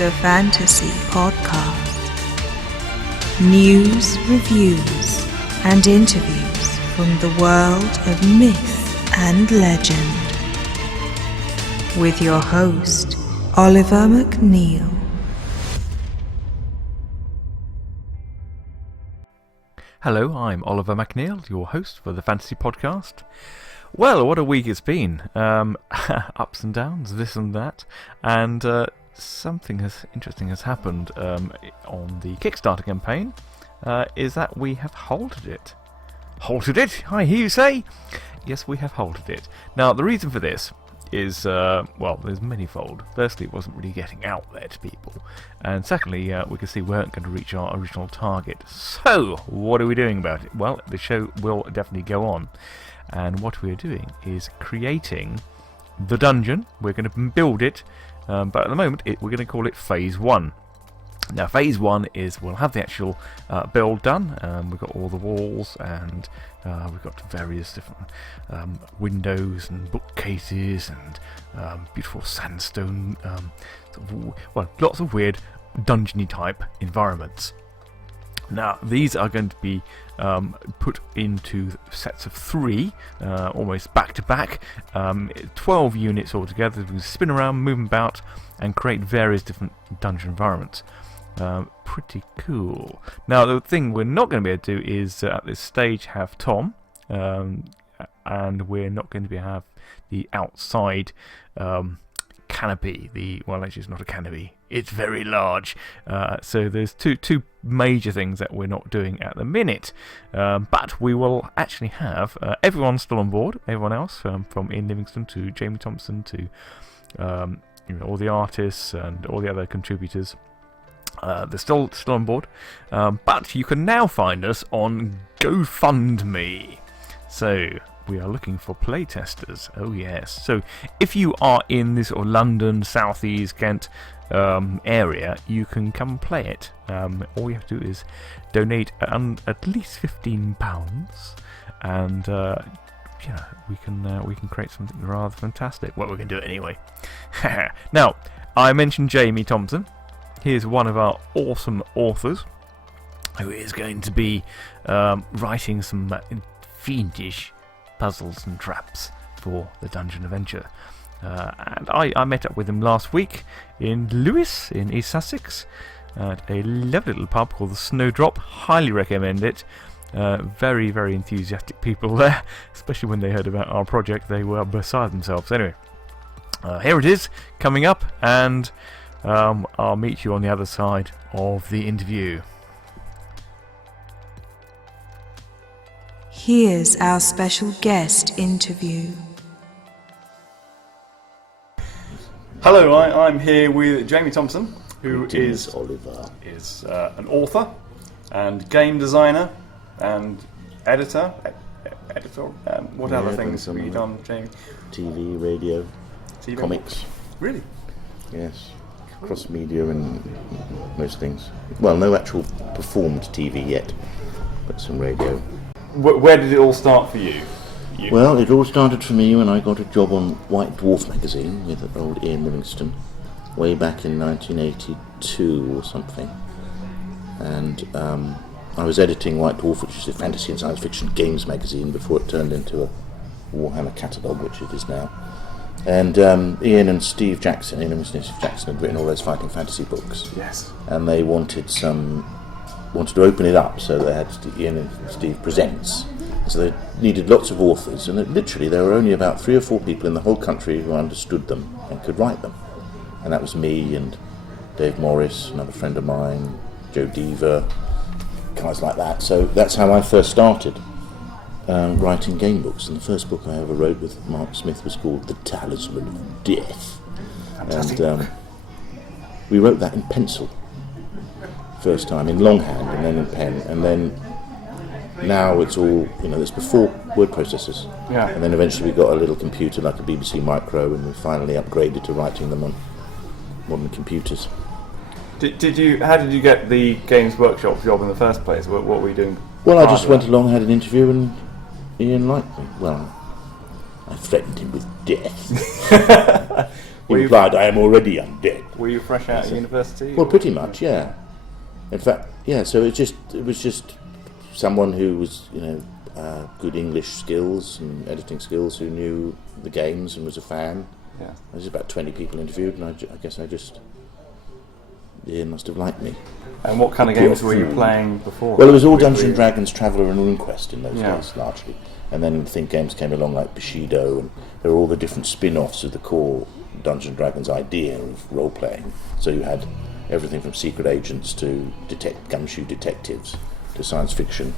the Fantasy Podcast. News, reviews, and interviews from the world of myth and legend. With your host, Oliver McNeil. Hello, I'm Oliver McNeil, your host for the Fantasy Podcast. Well, what a week it's been. Ups and downs, this and that. And something interesting has happened on the Kickstarter campaign, is that we have halted it. Halted it, I hear you say? Yes, we have halted it. Now, the reason for this is, well, there's manyfold. Firstly, it wasn't really getting out there to people. And secondly, we could see we weren't going to reach our original target. So, what are we doing about it? Well, the show will definitely go on. And what we're doing is creating the dungeon. We're going to build it, but at the moment, we're going to call it Phase 1. Now, Phase 1 is we'll have the actual build done. We've got all the walls and we've got various different windows and bookcases and beautiful sandstone, lots of weird dungeony type environments. Now, these are going to be put into sets of 3, almost back to back, 12 units altogether. We can spin around, move about, and create various different dungeon environments. Pretty cool. Now, the thing we're not going to be able to do is at this stage have Tom, and we're not going to have the outside canopy. Actually, it's not a canopy. It's very large. So there's two major things that we're not doing at the minute. But we will actually have everyone still on board. Everyone else, from Ian Livingston to Jamie Thomson to all the artists and all the other contributors. They're still on board, but you can now find us on GoFundMe. So we are looking for playtesters. Oh yes. So if you are in this sort of London, South East, Kent area, you can come play it. All you have to do is donate at least £15, and we can create something rather fantastic. Well, we can do it anyway. Now, I mentioned Jamie Thomson. He is one of our awesome authors who is going to be writing some fiendish puzzles and traps for the Dungeon Adventure. And I met up with him last week in Lewes, in East Sussex, at a lovely little pub called the Snowdrop. Highly recommend it. Very, very enthusiastic people there, especially when they heard about our project. They were beside themselves. Anyway, here it is, coming up, and I'll meet you on the other side of the interview. Here's our special guest interview. Hello, I'm here with Jamie Thomson, who is an author and game designer and editor. What other things have you done, Jamie? TV, radio, comics. Really? Yes. Cross media and most things. Well, no actual performed TV yet, but some radio. Where did it all start for you? Well, it all started for me when I got a job on White Dwarf magazine with old Ian Livingston way back in 1982 or something. And I was editing White Dwarf, which is a fantasy and science fiction games magazine, before it turned into a Warhammer catalogue, which it is now. And Ian and Steve Jackson, Ian and Steve Jackson had written all those fighting fantasy books. Yes. And they wanted to open it up, so they had Ian and Steve Presents. So they needed lots of authors, and literally there were only about 3 or 4 people in the whole country who understood them and could write them. And that was me and Dave Morris, another friend of mine, Joe Deaver, guys like that. So that's how I first started writing game books. And the first book I ever wrote with Mark Smith was called The Talisman of Death. Fantastic. And we wrote that in pencil first time, in longhand and then in pen, and then now it's all, it's before word processors. Yeah. And then eventually we got a little computer like a BBC Micro, and we finally upgraded to writing them on modern computers. How did you get the Games Workshop job in the first place? What were you doing? Well, I just went along, had an interview, and Ian liked me. Well, I threatened him with death. He replied, "I am already undead." Were you fresh out of university? Well, pretty much, yeah. In fact, yeah. So it was just someone who was, good English skills and editing skills, who knew the games and was a fan. Yeah. There was about 20 people interviewed, and I guess Ian must have liked me. And what kind of games were you playing before? Well, it was all Dungeons and Dragons, Traveller and RuneQuest in those Yeah. days, largely. And then Think games came along like Bushido, and there were all the different spin-offs of the core Dungeons and Dragons idea of role-playing. So you had everything from secret agents to gumshoe detectives to science fiction.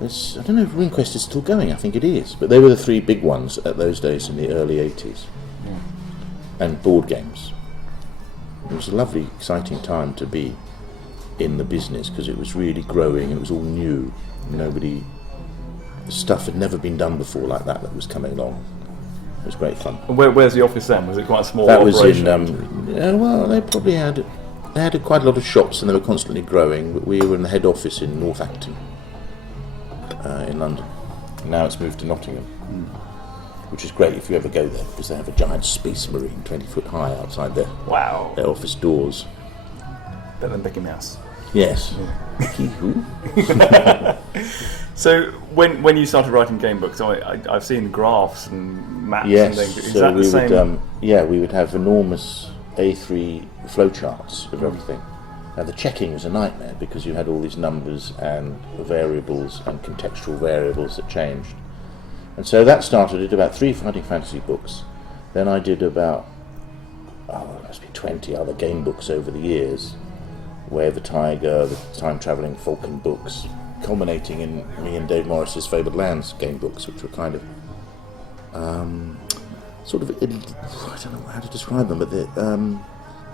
I don't know if RuneQuest is still going, I think it is. But they were the three big ones at those days in the early 80s. Yeah. And board games. It was a lovely, exciting time to be in the business because it was really growing, it was all new. Stuff had never been done before like that was coming along. It was great fun. And where's the office then? Was it quite a small That operation? was in, well, they probably had quite a lot of shops and they were constantly growing, but we were in the head office in North Acton, in London. And now it's moved to Nottingham, which is great if you ever go there, because they have a giant Space Marine 20 foot high outside their office doors. Better than Mickey Mouse. Yes. Hee-hoo. So when you started writing game books, I've seen graphs and maps and things. Is so that the same? We would have enormous A3 flowcharts of everything. Now the checking was a nightmare because you had all these numbers and variables and contextual variables that changed. And so that started. I did about 3 fighting fantasy books. Then I did about, it must be 20 other game books over the years. Way of the Tiger, the time-travelling Falcon books, culminating in me and Dave Morris's Fabled Lands game books, which were kind of, I don't know how to describe them, but they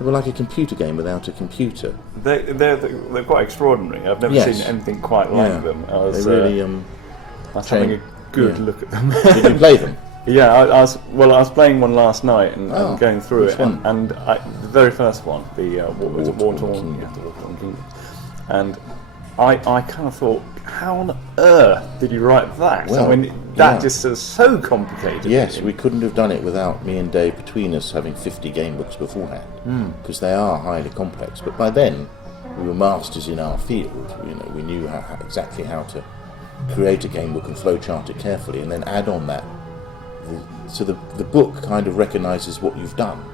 were like a computer game without a computer. They're quite extraordinary. I've never seen anything quite like them. I was having a good look at them. Did you play them? Yeah, I was playing one last night and going through it, and the very first one, War Torn Kingdom, and I kind of thought, how on earth did you write that? Well, just is so complicated. Yes, we couldn't have done it without me and Dave between us having 50 game books beforehand, because they are highly complex. But by then, we were masters in our field. We knew exactly how to create a game book and flowchart it carefully, and then add on that. So the book kind of recognises what you've done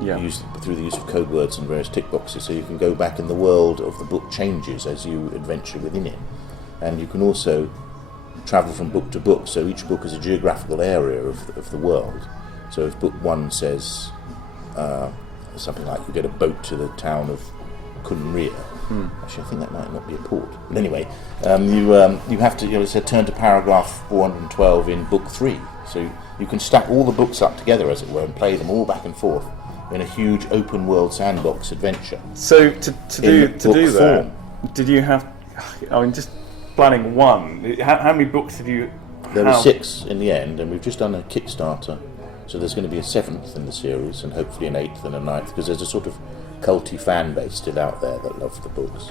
through the use of code words and various tick boxes, so you can go back and the world of the book changes as you adventure within it. And you can also travel from book to book, so each book is a geographical area of the world. So if book 1 says something like you get a boat to the town of Cunria, actually I think that might not be a port, but anyway, you have to turn to paragraph 412 in book 3. So you can stack all the books up together, as it were, and play them all back and forth in a huge open world sandbox adventure. So to do that, did you have? Just planning one. How many books did you? There were 6 in the end, and we've just done a Kickstarter. So there's going to be a 7th in the series, and hopefully an 8th and a 9th, because there's a sort of culty fan base still out there that love the books.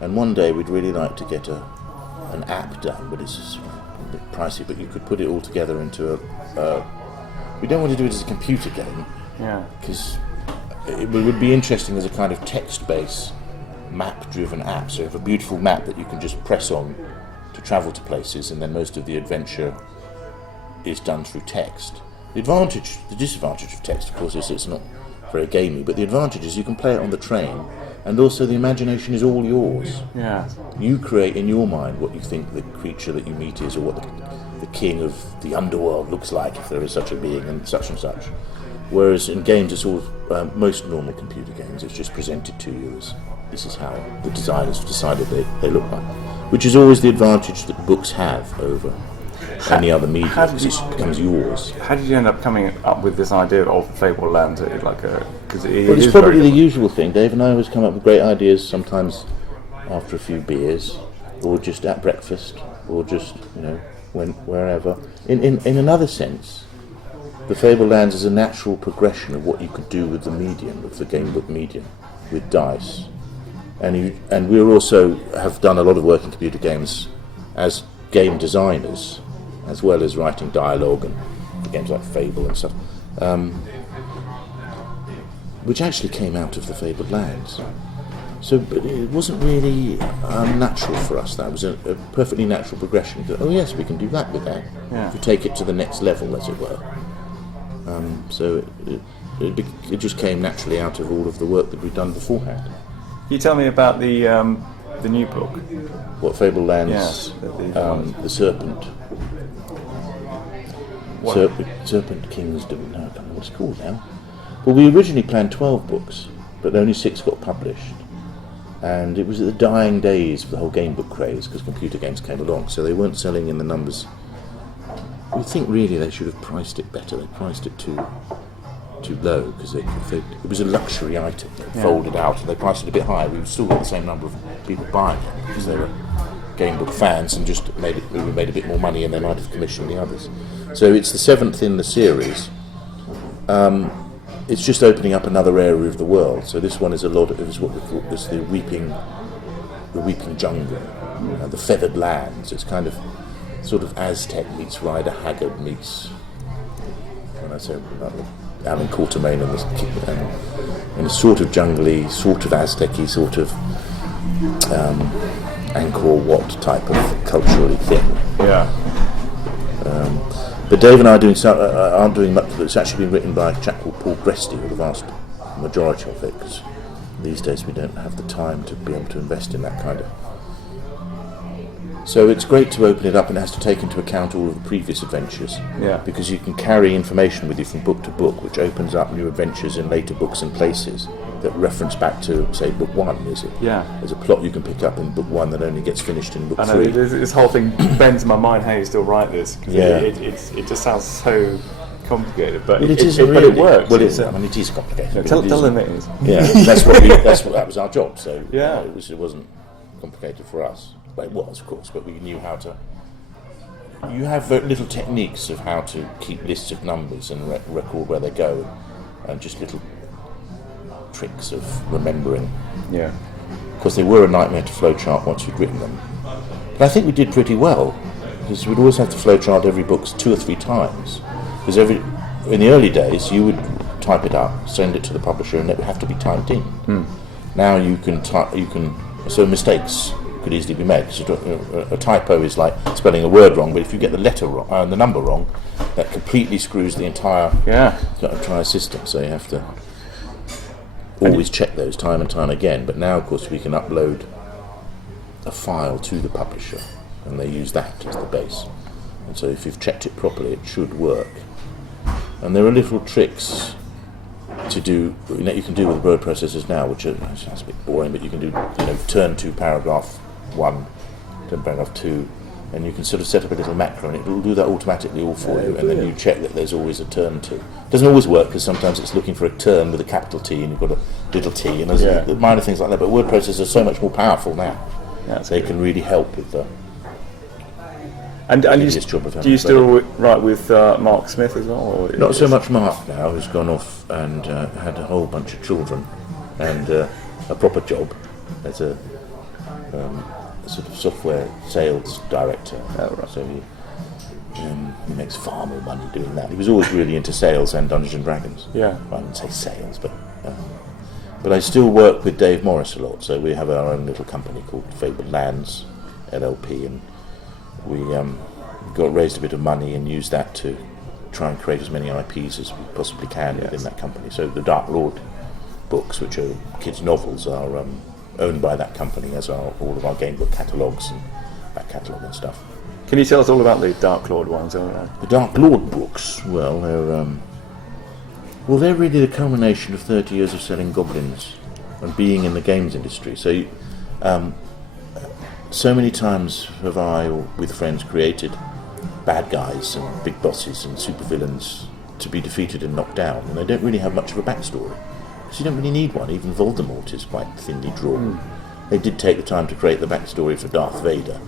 And one day we'd really like to get an app done, but it's a bit pricey, but you could put it all together into we don't want to do it as a computer game, because it would be interesting as a kind of text-based map-driven app. So you have a beautiful map that you can just press on to travel to places, and then most of the adventure is done through text. The disadvantage of text, of course, is it's not very gamey, but the advantage is you can play it on the train, and also the imagination is all yours. Yeah. You create in your mind what you think the creature that you meet is, or what the king of the underworld looks like, if there is such a being, and such. Whereas in games, it's all, most normal computer games, it's just presented to you as this is how the designers have decided they look like, which is always the advantage that books have over any other media, because it becomes yours. How did you end up coming up with this idea of Fabled Lands? It's probably the usual thing. Dave and I always come up with great ideas, sometimes after a few beers, or just at breakfast, or just wherever. In another sense, the Fabled Lands is a natural progression of what you could do with the medium, of the game book medium, with dice. And we also have done a lot of work in computer games as game designers, as well as writing dialogue and games like Fable and stuff. which actually came out of the Fabled Lands. So, but it wasn't really natural for us. That was a perfectly natural progression. Oh yes, we can do that with that. Yeah. To take it to the next level, as it were. So it just came naturally out of all of the work that we'd done beforehand. Can you tell me about the new book? What, Fabled Lands? Yes. The Serpent. Serpent King's Doom. No, I don't know what it's called now. Well, we originally planned 12 books, but only 6 got published. And it was at the dying days of the whole game book craze, because computer games came along, so they weren't selling in the numbers. We think really they should have priced it better. They priced it too low, because it was a luxury item. They folded out, and they priced it a bit high. We still got the same number of people buying it, because they were game book fans and just made a bit more money, and they might have commissioned the others. So it's the 7th in the series. It's just opening up another area of the world. So this one is what we call the weeping jungle, the feathered lands. It's kind of sort of Aztec meets Rider Haggard meets, when I say Alan Quatermain and a sort of jungly, sort of Aztec-y, sort of Angkor Wat type of culturally thing. Yeah. But Dave and I aren't doing much of it. It's actually been written by a chap called Paul Gresty, or the vast majority of it, because these days we don't have the time to be able to invest in that kind of. So it's great to open it up, and it has to take into account all of the previous adventures. Yeah. Because you can carry information with you from book to book, which opens up new adventures in later books and places that reference back to, say, book 1, is it? Yeah. There's a plot you can pick up in book 1 that only gets finished in book 3. I know, this whole thing bends my mind how you still write this. 'Cause Yeah. It just sounds so complicated, but Well, it really, works. Well, it is complicated. No, but tell it them it is. Yeah, that was our job. So Yeah. it wasn't complicated for us. Well, it was, of course, but we knew how to. You have very little techniques of how to keep lists of numbers and record where they go, and just little tricks of remembering. Yeah. Of course, they were a nightmare to flowchart once you'd written them. But I think we did pretty well, because we'd always have to flowchart every book 2 or 3 times. Because in the early days, you would type it up, send it to the publisher, and it would have to be typed in. Now you can so mistakes could easily be made. So a typo is like spelling a word wrong, but if you get the letter wrong, the number wrong, that completely screws the entire system. So you have to always check those time and time again. But now, of course, we can upload a file to the publisher, and they use that as the base. And so if you've checked it properly, it should work. And there are little tricks to do. You can do with word processors now, which sounds a bit boring, but you can do turn to paragraph 1, turn paragraph 2, and you can sort of set up a little macro, and it will do that automatically all for you. And then you check that there's always a turn to. It doesn't always work, because sometimes it's looking for a turn with a capital T, and you've got a little t, and there's minor things like that. But word processors are so much more powerful now. They can really help with the. And do you still write with Mark Smith as well? Or not so much Mark now, who's gone off and had a whole bunch of children and a proper job as a sort of software sales director. So he makes far more money doing that. He was always really into sales and Dungeons and Dragons. Yeah. I wouldn't say sales, but I still work with Dave Morris a lot. So we have our own little company called Fabled Lands LLP, and we raised a bit of money and used that to try and create as many IPs as we possibly can within that company. So the Dark Lord books, which are kids' novels, are owned by that company, as are all of our game book catalogues and back catalogue and stuff. Can you tell us all about the Dark Lord ones? The Dark Lord books, well, they're really the culmination of 30 years of selling goblins and being in the games industry. So so many times have I, with friends, created bad guys and big bosses and supervillains to be defeated and knocked down, and they don't really have much of a backstory, because you don't really need one. Even Voldemort is quite thinly drawn. They did take the time to create the backstory for Darth Vader,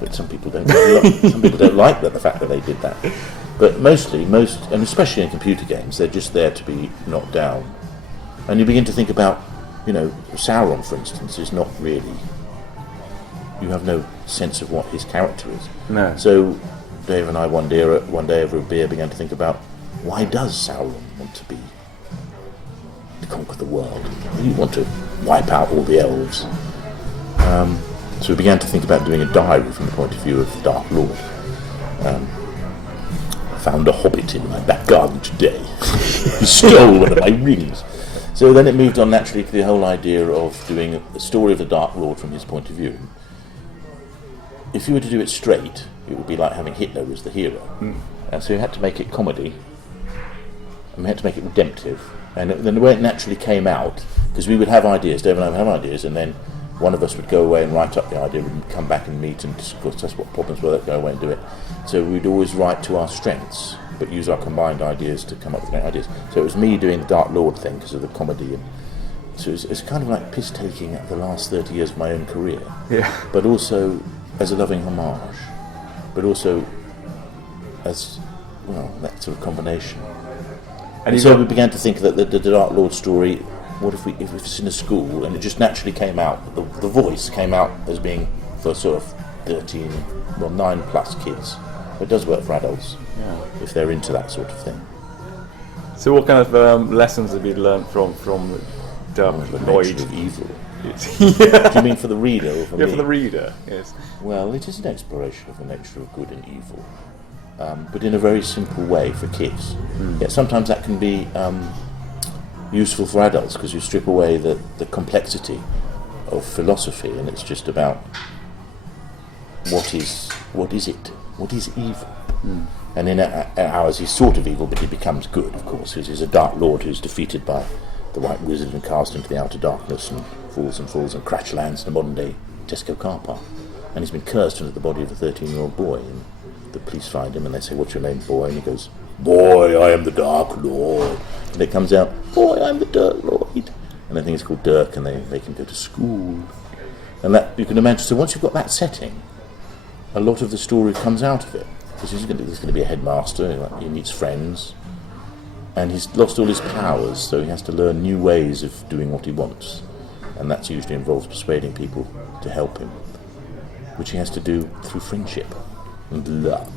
but some people don't like the fact that they did that. But most, and especially in computer games, they're just there to be knocked down. And you begin to think about, Sauron, for instance, is not really. You have no sense of what his character is. No. So Dave and I one day over a beer began to think about, why does Sauron want to be conquer the world. You want to wipe out all the elves. So we began to think about doing a diary from the point of view of the Dark Lord. I found a hobbit in my back garden today. He stole one of my rings. So then it moved on naturally to the whole idea of doing a story of the Dark Lord from his point of view. If you were to do it straight, it would be like having Hitler as the hero. And so you had to make it comedy, and we had to make it redemptive. And then the way it naturally came out, because we would have ideas, Dave and I would have ideas, and then one of us would go away and write up the idea and come back and meet and discuss what problems were, go away and do it. So we'd always write to our strengths, but use our combined ideas to come up with great ideas. So it was me doing the Dark Lord thing because of the comedy. And so it's kind of like piss-taking at the last 30 years of my own career. Yeah. But also as a loving homage. But also as, well, that sort of combination. And so we began to think that the Dark Lord story, what if it's in a school, and it just naturally came out, the voice came out as being for sort of 9 plus kids. It does work for adults, if they're into that sort of thing. So what kind of lessons have you learned from Dark The Lord? nature of evil. Yeah. Do you mean for the reader or for me? For the reader, yes. Well, it is an exploration of the nature of good and evil, but in a very simple way for kids. Yet sometimes that can be useful for adults because you strip away the complexity of philosophy, and it's just about what is it? What is evil? And in ours, he's sort of evil, but he becomes good, of course, because he's a Dark Lord who's defeated by the White Wizard and cast into the outer darkness and falls and crash lands in a modern-day Tesco car park. And he's been cursed into the body of a 13-year-old boy. And the police find him and they say, "What's your name, boy?" And he goes, "Boy, I am the Dark Lord." And it comes out, "Boy, I'm the Dark Lord." And I think it's called Dirk, and they make him go to school. And that, you can imagine, so once you've got that setting, a lot of the story comes out of it. Because there's going to be a headmaster, he meets friends, and he's lost all his powers, so he has to learn new ways of doing what he wants. And that usually involves persuading people to help him, which he has to do through friendship and love.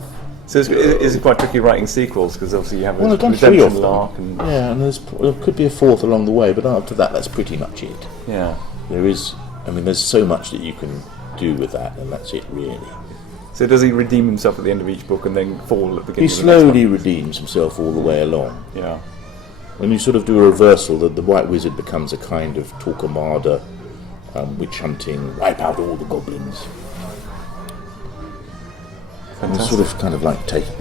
So is it quite tricky writing sequels, because obviously you have I've a done 3 of redemption them. arc and And there could be a 4th along the way, but after that, that's pretty much it. yeah. There's so much that you can do with that, and that's it really. So does he redeem himself at the end of each book and then fall at the beginning He of the next slowly redeems himself all the way along. one? Yeah. When you sort of do a reversal, the White Wizard becomes a kind of Torquemada, witch hunting, wipe out all the goblins. And it's sort of kind of like taking,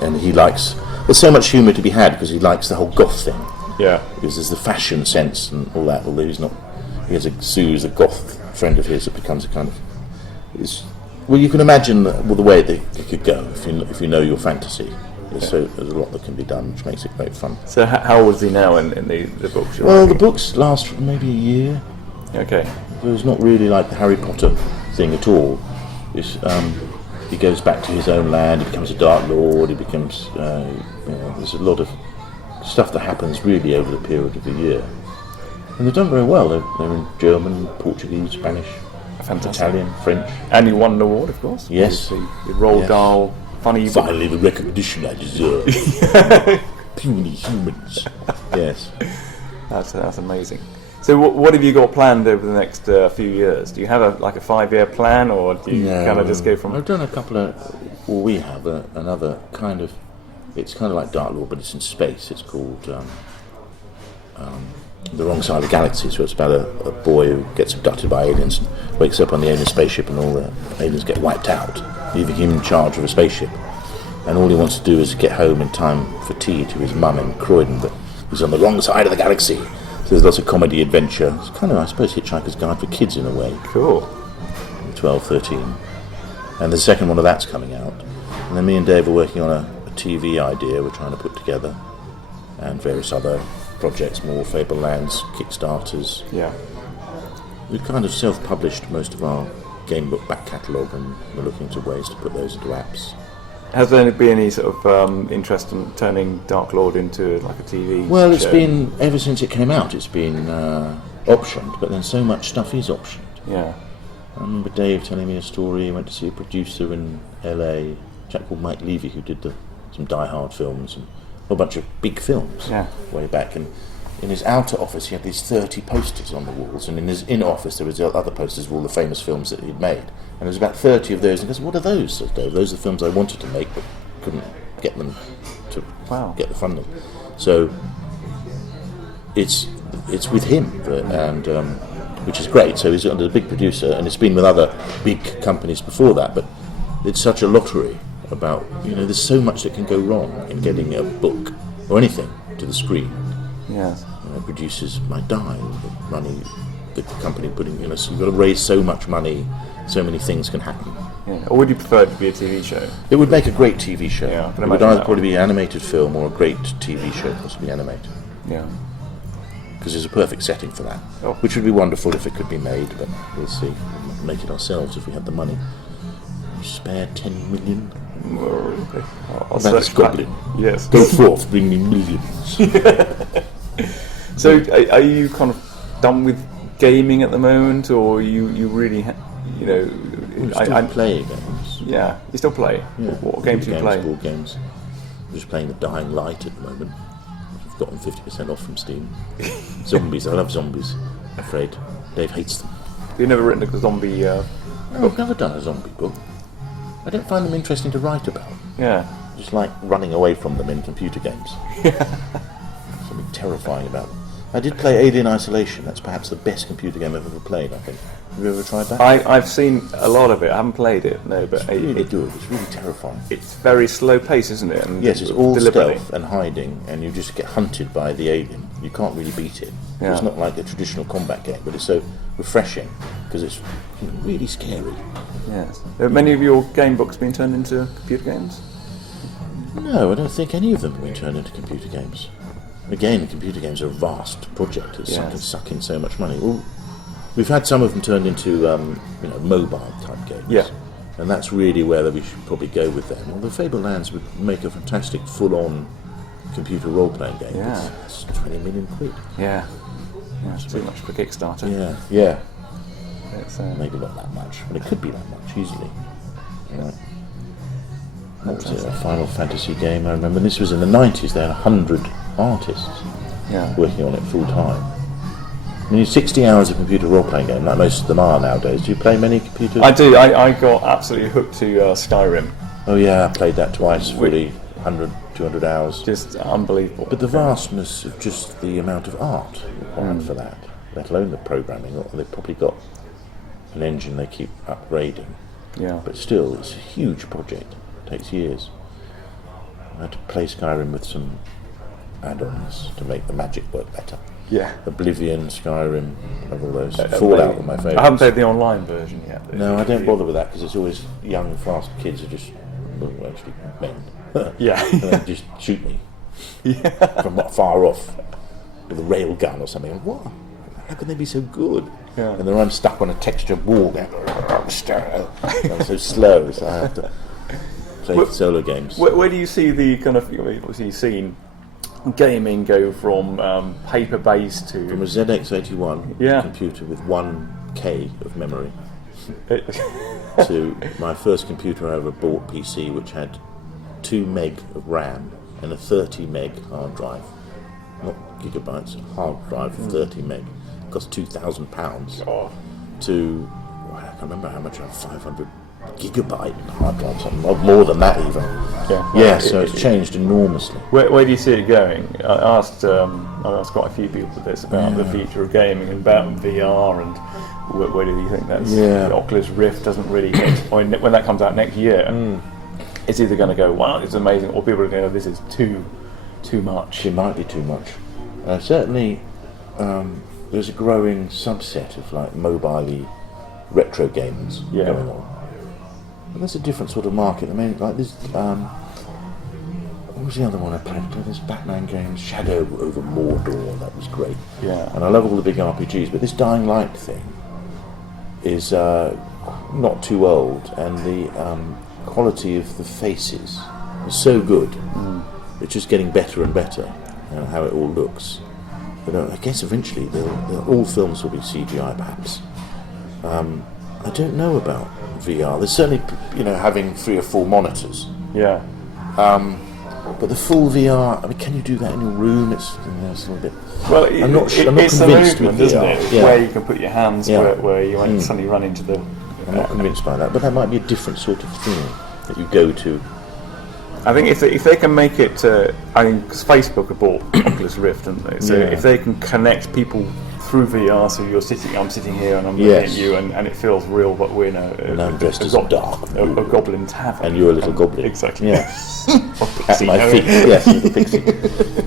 and he likes. There's so much humour to be had because he likes the whole goth thing. Yeah. Because there's the fashion sense and all that. Although he's not, he has Sue's a goth friend of his that becomes a kind of. Well, you can imagine the way that it could go if you know your fantasy. There's a lot that can be done, which makes it great fun. So how old is he now in the books? Well, the books last for maybe a year. Okay. It's not really like the Harry Potter thing at all. It's, he goes back to his own land, he becomes a Dark Lord, he becomes... there's a lot of stuff that happens really over the period of a year. And they've done very well. They're in German, Portuguese, Spanish, Fantastic. Italian, French. And you won an award, of course. Yes. The Roald Dahl funny book. Finally, the recognition I deserve. Puny humans. Yes. That's amazing. So what have you got planned over the next few years? Do you have a 5-year plan, or do you kind of just go from... I've done a couple of... Well, we have another kind of... It's kind of like Dark Lord, but it's in space. It's called The Wrong Side of the Galaxy. So it's about a boy who gets abducted by aliens and wakes up on the alien spaceship, and all the aliens get wiped out, leaving him in charge of a spaceship. And all he wants to do is get home in time for tea to his mum in Croydon, but he's on the wrong side of the galaxy. So there's lots of comedy, adventure. It's kind of, I suppose, Hitchhiker's Guide for kids in a way. Cool. 12, 13. And the second one of that's coming out. And then me and Dave are working on a TV idea we're trying to put together, and various other projects, more Fabled Lands, Kickstarters. Yeah. We've kind of self-published most of our game book back catalogue, and we're looking to ways to put those into apps. Has there been any sort of interest in turning Dark Lord into like a TV Well, it's show? been, ever since it came out, it's been optioned, but then so much stuff is optioned. Yeah. I remember Dave telling me a story. He went to see a producer in LA, a chap called Mike Levy, who did some Die Hard films and a whole bunch of big films way back. And in his outer office he had these 30 posters on the walls, and in his inner office there was the other posters of all the famous films that he'd made. And there was about 30 of those, and he goes, what are those? I go, those are the films I wanted to make but couldn't get them to get the funding. So it's with him, and which is great. So he's under a big producer, and it's been with other big companies before that, but it's such a lottery about, there's so much that can go wrong in getting a book or anything to the screen. Yes. Producers might die, the money, the company putting, so you've got to raise so much money, so many things can happen. Yeah. Or would you prefer it to be a TV show? It would make a great TV show. Yeah, I can it would imagine either that probably be an animated film or a great TV show, possibly animated. Yeah. Because there's a perfect setting for that. Oh. Which would be wonderful if it could be made, but we'll see. We'll make it ourselves if we had the money. Spare 10 million? Okay. I'll That's search Goblin. Yes. Go forth, bring me millions. So, are you kind of done with gaming at the moment, or you really, We still play games. Yeah, you still play. Yeah. What games do you play? Board games. I'm just playing the Dying Light at the moment. I've gotten 50% off from Steam. Zombies, I love zombies. I'm afraid Dave hates them. You've never written a zombie. No, I've never done a zombie book. I don't find them interesting to write about. Yeah. I just like running away from them in computer games. Something terrifying about them. I did play Alien Isolation. That's perhaps the best computer game I've ever played, I think. Have you ever tried that? I've seen a lot of it. I haven't played it, no, but It's really good. It's really terrifying. It's very slow paced, isn't it? And Yes, it's all deliberately. stealth and hiding, and you just get hunted by the alien. You can't really beat it. Yeah. It's not like a traditional combat game, but it's so refreshing because it's really scary. Yes. Have many of your game books been turned into computer games? No, I don't think any of them have been turned into computer games. Again, computer games are a vast project. It's suck in so much money. Well, we've had some of them turned into mobile type games. Yeah. And that's really where we should probably go with them. Although Fabled Lands would make a fantastic full-on computer role-playing game. Yeah. It's 20 million quid. Yeah. Yeah, it's too much for Kickstarter. Yeah. It's, Maybe not that much, but it could be that much easily. Right. What was it? A Final Fantasy game, I remember. This was in the 90s. They had 100 artists working on it full time. I mean, 60 hours of computer role-playing game, like most of them are nowadays. Do you play many computers? I do. I got absolutely hooked to Skyrim. Oh yeah, I played that twice, really 100, 200 hours. Just unbelievable. But the vastness of just the amount of art required for that, let alone the programming, they've probably got an engine they keep upgrading. Yeah. But still, it's a huge project. It takes years. I had to play Skyrim with some add-ons to make the magic work better. Yeah. Oblivion, Skyrim, and all those. Fallout were my favourites. I haven't played the online version yet. No, I don't bother with that because it's always young, fast kids who just, well, actually men. Yeah. And they just shoot me from far off with a rail gun or something. What? How can they be so good? Yeah. And then I'm stuck on a textured wall going, I'm so slow, so I have to play solo games. Where do you see the kind of, obviously you've seen gaming go from paper-based to... From a ZX81 computer with 1K of memory to my first computer I ever bought, PC, which had 2 meg of RAM and a 30 meg hard drive. Not gigabytes, a hard drive of 30 meg. It cost £2,000 to, I can't remember how much, 500 gigabyte hard drive, something more than that even. So it's changed enormously. Where do you see it going? I asked quite a few people this about the future of gaming and about VR, and where do you think that's... The Oculus Rift doesn't really hit. When that comes out next year, it's either going to go, wow, it's amazing, or people are going to go, this is too much. It might be too much. Certainly, there's a growing subset of like mobile-y retro games going on. And there's a different sort of market. I mean, like this. What was the other one I played? This Batman game, Shadow over Mordor. That was great. Yeah. And I love all the big RPGs, but this Dying Light thing is not too old, and the quality of the faces is so good. It's just getting better and better. How it all looks. But I guess eventually all films will be CGI, perhaps. I don't know about VR. There's certainly, having 3 or 4 monitors. Yeah. But the full VR, I mean, can you do that in your room? It's a little bit. Well, I'm not it's the convinced movement, with isn't VR. it? Yeah. Where you can put your hands where you won't suddenly run into the. I'm not convinced by that, but that might be a different sort of thing that you go to. I think if they can make it, I mean, because Facebook have bought Oculus Rift, haven't they? So if they can connect people through VR, so I'm sitting here and I'm looking at you, and it feels real, but we're and I'm dressed as a goblin tavern, and you're a little goblin. Exactly. Yeah. Pixie, At my feet, yes, little pixie,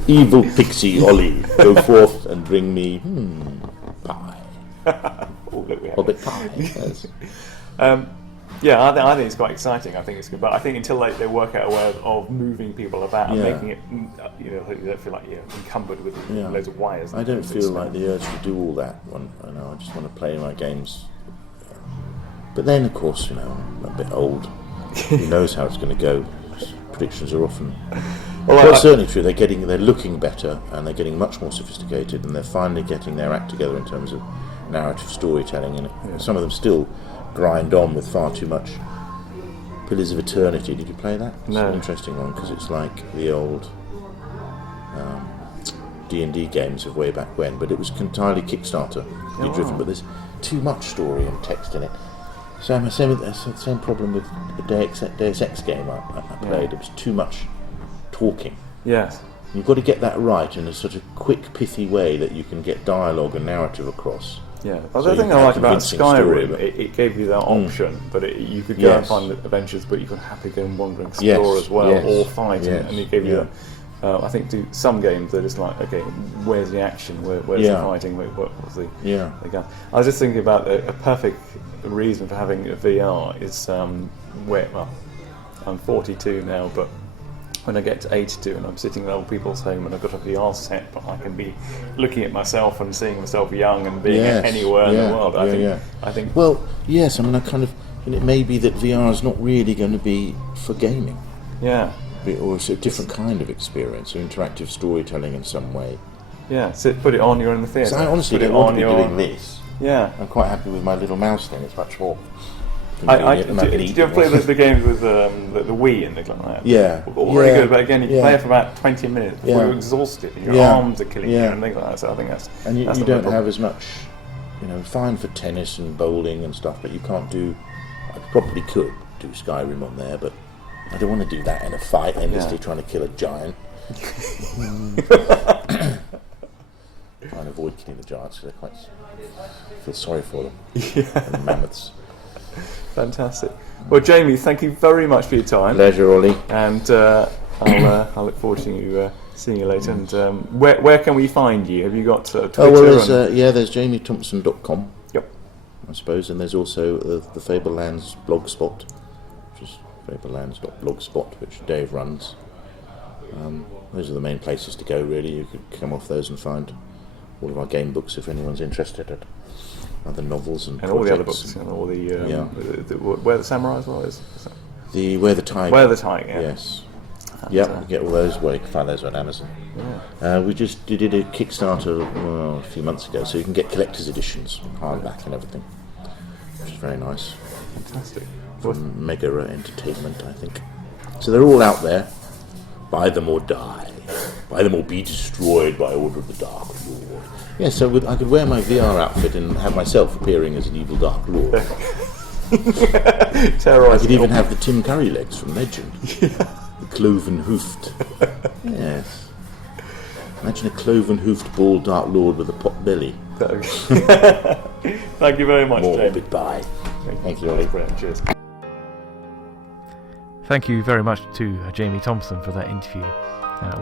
evil pixie Ollie, go forth and bring me pie. Hobbit pie. Yes. Yeah, I think it's quite exciting. I think it's good, but I think until they work out a way of moving people about and making it, you don't feel like you're encumbered with loads of wires. I don't feel like the urge to do all that. I just want to play my games. But then, of course, I'm a bit old. Who knows how it's going to go? Predictions are often. Well, certainly true. They're looking better, and they're getting much more sophisticated, and they're finally getting their act together in terms of narrative storytelling. And some of them still grind on with far too much. Pillars of Eternity, did you play that? It's an interesting one, because it's like the old D&D games of way back when, but it was entirely Kickstarter driven, but there's too much story and text in it. So I'm the same problem with the Deus Ex game I played. It was too much talking. Yes. You've got to get that right in a sort of quick, pithy way that you can get dialogue and narrative across. Yeah, the other thing I like about Skyrim, it gave you that option, but you could go and find adventures, but you could happily go and wander and explore as well, or fight, and it gave you. I think some games they're just like, okay, where's the action? Where's the fighting? What's the gun? I was just thinking about a perfect reason for having a VR is I'm 42 now, but when I get to 82 and I'm sitting in old people's home and I've got a VR set, but I can be looking at myself and seeing myself young and being anywhere in the world. I think. Well, yes. I mean, it may be that VR is not really going to be for gaming. Yeah. Or it's a different kind of experience, or interactive storytelling in some way. Yeah. So put it on. You're in the theatre. So I honestly don't want to be doing this. Yeah. I'm quite happy with my little mouse thing. It's much more. Do you ever play the games with the Wii and things like that? Yeah. All very good, but again, you play it for about 20 minutes before you're exhausted and your arms are killing you and things like that. So I think that's. And you don't have as much, fine for tennis and bowling and stuff, but you can't do. I probably could do Skyrim on there, but I don't want to do that in a fight, endlessly trying to kill a giant. Try and avoid killing the giants because I feel sorry for them. And the mammoths. Fantastic. Well, Jamie, thank you very much for your time. Pleasure, Ollie. And I'll look forward to seeing you later. And where can we find you? Have you got Twitter? There's jamiethomson.com. Yep. I suppose, and there's also the Fabled Lands blogspot, which is fablelands.blogspot, which Dave runs. Those are the main places to go, really. You could come off those and find all of our game books if anyone's interested in other novels and all the other books, and all the Where the Samurai as well is the Where the Tiger. Where the Tiger, yes. You get all those. Well, you can find those on Amazon. Yeah. We just did a Kickstarter a few months ago, so you can get collector's editions, hardback and everything, which is very nice. Fantastic. From Mega Entertainment, I think. So they're all out there. Buy them or die. Buy them or be destroyed by order of the Dark Lord. Yeah, so I could wear my VR outfit and have myself appearing as an evil Dark Lord. I could even have the Tim Curry legs from Legend. The cloven hoofed. Yes. Imagine a cloven hoofed bald Dark Lord with a pot belly. Thank you very much, Jamie. Bye. Thank you, Ollie. Cheers. Thank you very much to Jamie Thomson for that interview.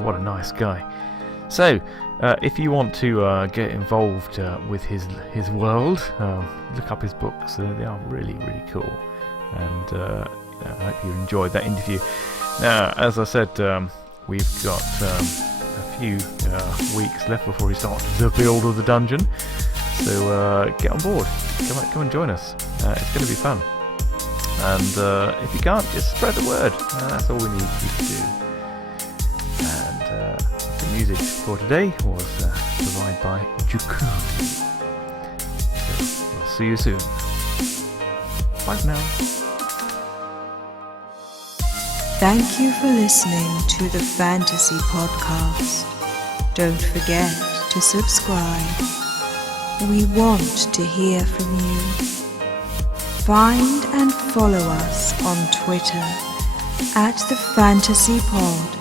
What a nice guy. So, if you want to get involved with his world, look up his books. They are really, really cool. And I hope you enjoyed that interview. Now, as I said, we've got a few weeks left before we start the build of the dungeon. So get on board. Come and join us. It's going to be fun. And if you can't, just spread the word. That's all we need you to do. And the music for today was provided by Juku. So we'll see you soon. Bye for now. Thank you for listening to the Fantasy Podcast. Don't forget to subscribe. We want to hear from you. Find and follow us on Twitter @TheFantasyPod